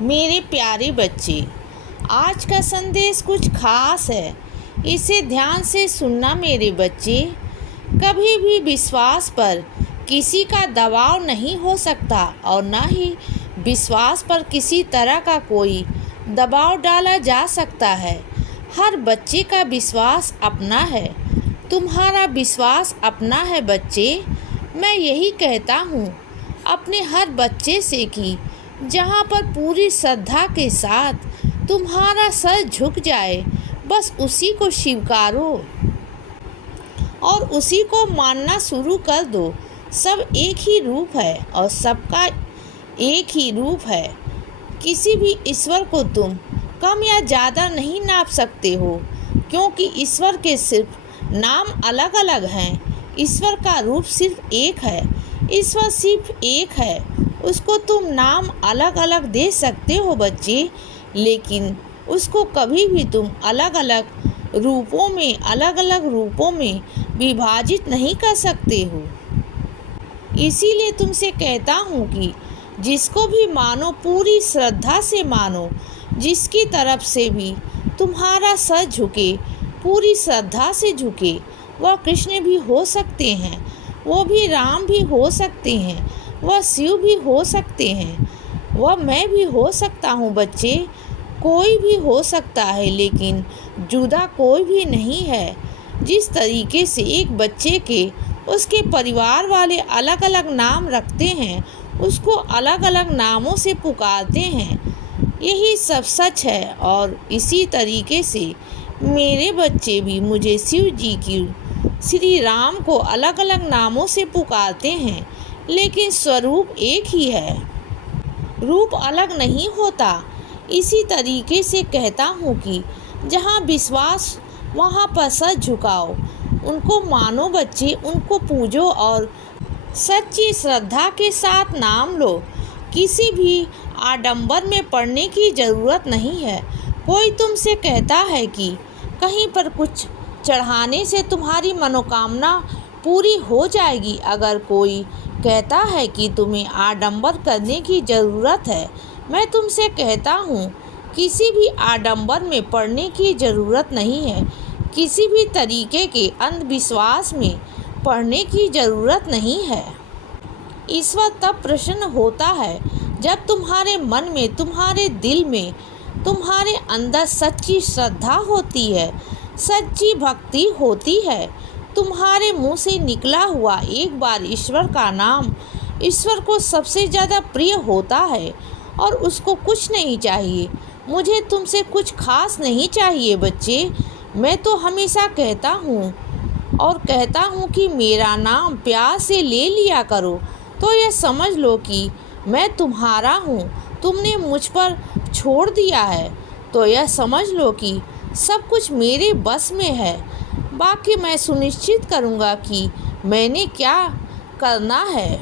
मेरे प्यारे बच्चे, आज का संदेश कुछ खास है। इसे ध्यान से सुनना मेरे बच्चे। कभी भी विश्वास पर किसी का दबाव नहीं हो सकता और ना ही विश्वास पर किसी तरह का कोई दबाव डाला जा सकता है। हर बच्चे का विश्वास अपना है। तुम्हारा विश्वास अपना है बच्चे। मैं यही कहता हूँ अपने हर बच्चे से कि जहाँ पर पूरी श्रद्धा के साथ तुम्हारा सर झुक जाए, बस उसी को स्वीकारो और उसी को मानना शुरू कर दो। सब एक ही रूप है और सबका एक ही रूप है। किसी भी ईश्वर को तुम कम या ज़्यादा नहीं नाप सकते हो, क्योंकि ईश्वर के सिर्फ नाम अलग अलग हैं। ईश्वर का रूप सिर्फ एक है। ईश्वर सिर्फ एक है, उसको तुम नाम अलग अलग दे सकते हो बच्चे, लेकिन उसको कभी भी तुम अलग अलग रूपों में विभाजित नहीं कर सकते हो। इसीलिए तुमसे कहता हूँ कि जिसको भी मानो पूरी श्रद्धा से मानो। जिसकी तरफ से भी तुम्हारा सर झुके, पूरी श्रद्धा से झुके। वह कृष्ण भी हो सकते हैं, वो भी राम भी हो सकते हैं, वह शिव भी हो सकते हैं, वह मैं भी हो सकता हूँ बच्चे। कोई भी हो सकता है, लेकिन जुदा कोई भी नहीं है। जिस तरीके से एक बच्चे के उसके परिवार वाले अलग अलग नाम रखते हैं, उसको अलग अलग नामों से पुकारते हैं, यही सब सच है। और इसी तरीके से मेरे बच्चे भी मुझे शिव जी की, श्री राम को अलग अलग नामों से पुकारते हैं, लेकिन स्वरूप एक ही है, रूप अलग नहीं होता। इसी तरीके से कहता हूँ कि जहाँ विश्वास वहाँ पर सर झुकाओ, उनको मानो बच्चे, उनको पूजो और सच्ची श्रद्धा के साथ नाम लो। किसी भी आडंबर में पड़ने की ज़रूरत नहीं है। कोई तुमसे कहता है कि कहीं पर कुछ चढ़ाने से तुम्हारी मनोकामना पूरी हो जाएगी। अगर कोई कहता है कि तुम्हें आडंबर करने की ज़रूरत है, मैं तुमसे कहता हूँ किसी भी आडंबर में पड़ने की ज़रूरत नहीं है। किसी भी तरीके के अंधविश्वास में पड़ने की ज़रूरत नहीं है। ईश्वर तब प्रसन्न होता है जब तुम्हारे मन में, तुम्हारे दिल में, तुम्हारे अंदर सच्ची श्रद्धा होती है, सच्ची भक्ति होती है। तुम्हारे मुंह से निकला हुआ एक बार ईश्वर का नाम ईश्वर को सबसे ज़्यादा प्रिय होता है और उसको कुछ नहीं चाहिए। मुझे तुमसे कुछ खास नहीं चाहिए बच्चे। मैं तो हमेशा कहता हूँ और कहता हूँ कि मेरा नाम प्यार से ले लिया करो, तो यह समझ लो कि मैं तुम्हारा हूँ। तुमने मुझ पर छोड़ दिया है तो यह समझ लो कि सब कुछ मेरे बस में है। बाकी मैं सुनिश्चित करूँगा कि मैंने क्या करना है,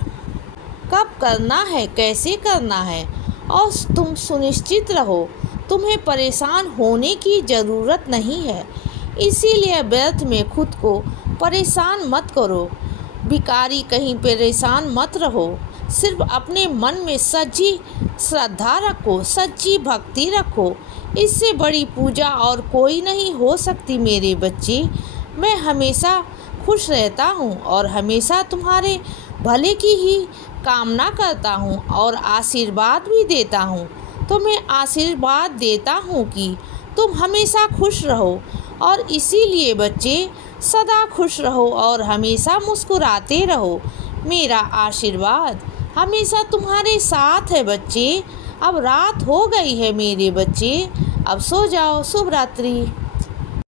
कब करना है, कैसे करना है, और तुम सुनिश्चित रहो। तुम्हें परेशान होने की ज़रूरत नहीं है। इसीलिए व्यर्थ में खुद को परेशान मत करो। भिखारी कहीं परेशान मत रहो। सिर्फ अपने मन में सच्ची श्रद्धा रखो, सच्ची भक्ति रखो। इससे बड़ी पूजा और कोई नहीं हो सकती मेरे बच्चे। मैं हमेशा खुश रहता हूँ और हमेशा तुम्हारे भले की ही कामना करता हूँ और आशीर्वाद भी देता हूँ। तो मैं आशीर्वाद देता हूँ कि तुम हमेशा खुश रहो, और इसीलिए बच्चे सदा खुश रहो और हमेशा मुस्कुराते रहो। मेरा आशीर्वाद हमेशा तुम्हारे साथ है बच्चे। अब रात हो गई है मेरे बच्चे, अब सो जाओ। शुभ रात्रि।